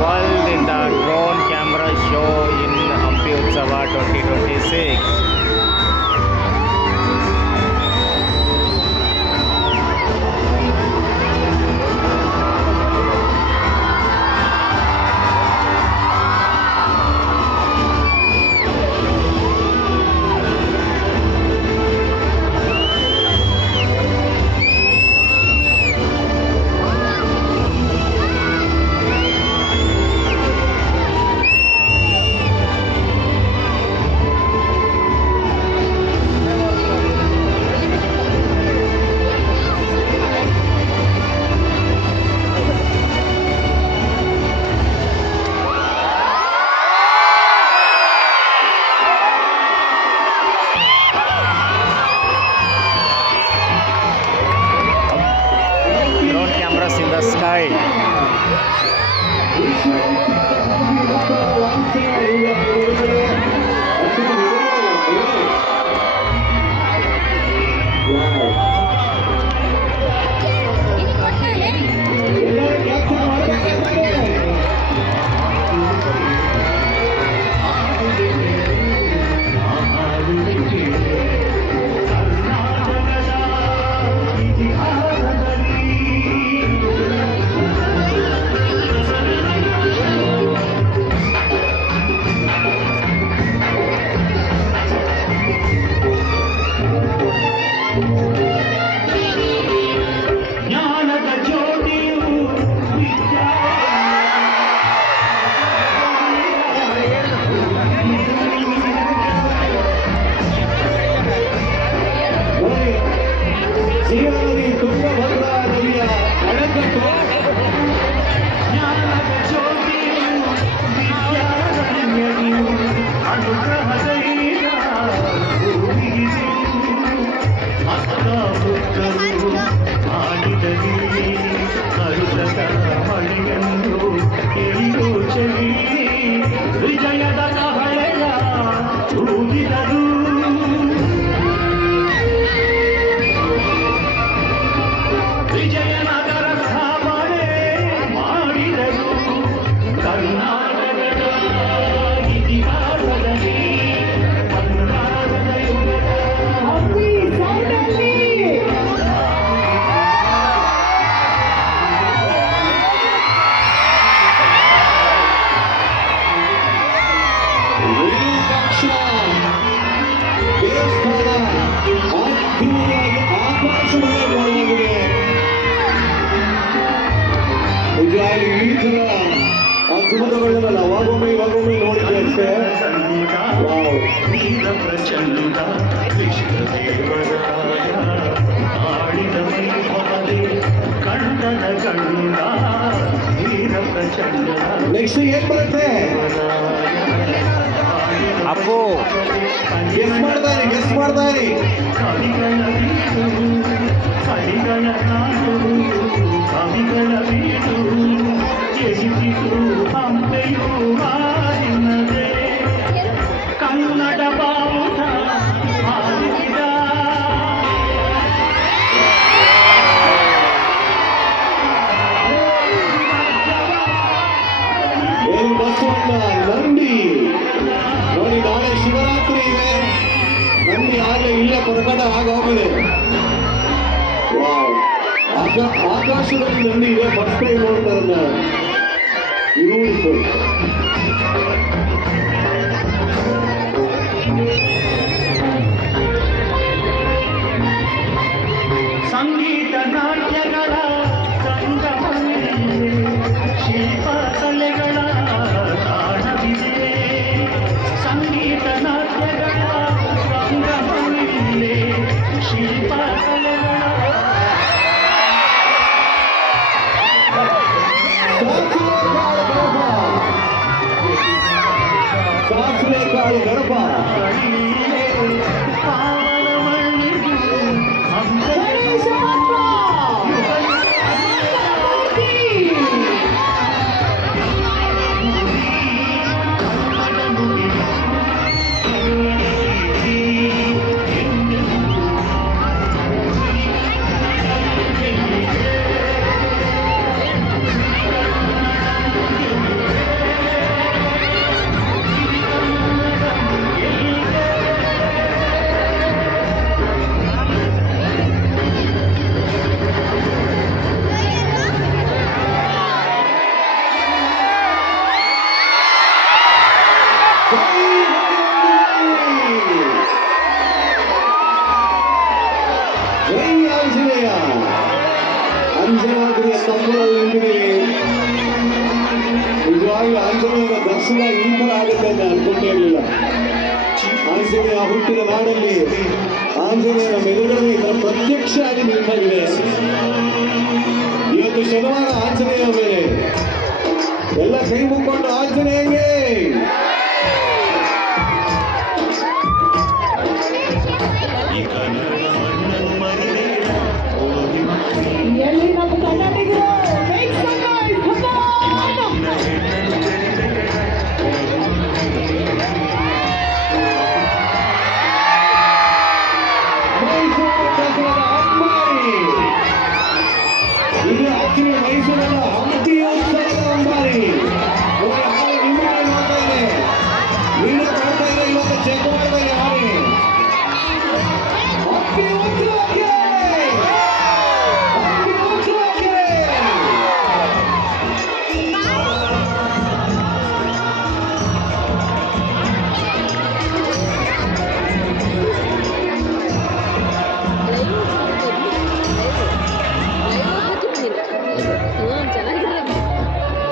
World in the drone camera show in Hampi Utsava 2026. Drone cameras in the sky. ವಿಜಯದ ಕಹಳೆಯ ಊದಿದರು ವಿಜಯನಗರ ಸ್ಥಾಪನೆ ಮಾಡಿದರು ಕರ್ನಾಟಕದ ಇತಿಹಾಸದಲ್ಲಿ ಕನ್ನಡದ ಈ ತರ ಅದ್ಭುತಗಳನ್ನೆಲ್ಲ ಅವಾಗೊಮ್ಮೆ ಇವಾಗೊಮ್ಮೆ ನೋಡಿದ್ವಿ ಅಷ್ಟೇ. ವೀರ ಪ್ರಚಂಡ ವಿಶ್ವದೇವರಾಯ ಆಡಿದ ವೈಭವದೆ ಕಂಡನ ಕಂಡ ವೀರ ಪ್ರಚಂಡ. ನೆಕ್ಸ್ಟ್ ಏನ್ ಬರುತ್ತೆ? ಅಪ್ಪು ಗೆಸ್ ಮಾಡ್ತಾರೆ ಕವಿಗಳ ಬೀಡು ಕವಿಗಳ ನಾಡು ಕವಿಗಳ ಬೀಡು ಎನಿಸಿತು ಹಂಪೆಯು ಹಾರಿನದೆ ಕನ್ನಡ ಬಾವುಟ ಹಾರಿಸಿದ ಬಸವಣ್ಣ ನಂದಿ ನೋಡಿ. ನಾಳೆ ಶಿವರಾತ್ರಿ ಇದೆ. ನಂದಿ ಆಗಲೇ ಇಲ್ಲೇ ಪ್ರಕಟ ಆಗೋಗಿದೆ. ಆಕಾಶದಲ್ಲಿ ನಂದಿ ಇದೆ. ಫಸ್ಟ್ ಟೈಮ್ ನೋಡ್ತಾರೆ. ಬ್ಯೂಟಿಫುಲ್. ಸಂಗೀತ ನಾಟ್ಯಗಳ ಸಂಗಮವಿದೆ, ಶಿಲ್ಪ ಕಲೆಗಳ ತಾಣವಿದೆ. ಸಂಗೀತ ನಾಟ್ಯಗಳ ಸಂಗಮವಿದೆ, ಶಿಲ್ಪ ಕಲೆಗಳ ಸಾಸಿವೆ ಕಾಳು ಗಣಪ ಪಾವನ ಮಣ್ಣಿಗೂ ಆಂಜನೇಯ ನಿಜವಾಗಿ ಆಂಜನೇಯನ ದರ್ಶನ ಈ ತರ ಆಗುತ್ತೆ ಅಂತ ಅನ್ಕೊಂಡೇ ಇರಲಿಲ್ಲ. ಆಂಜನೇಯ ಹುಟ್ಟಿದ ನಾಡಲ್ಲಿ ಆಂಜನೇಯನ ಮೆದುಳಲ್ಲಿ ಇದರ ಪ್ರತ್ಯಕ್ಷ ಆಗಿ ನಿಂತಾಗಿದೆ. ಇವತ್ತು ಶನಿವಾರ ಆಂಜನೇಯ ಮೇಲೆ ಎಲ್ಲ ಕೈ ಮುಕ್ಕೊಂಡು ಆಂಜನೇಯಗೆ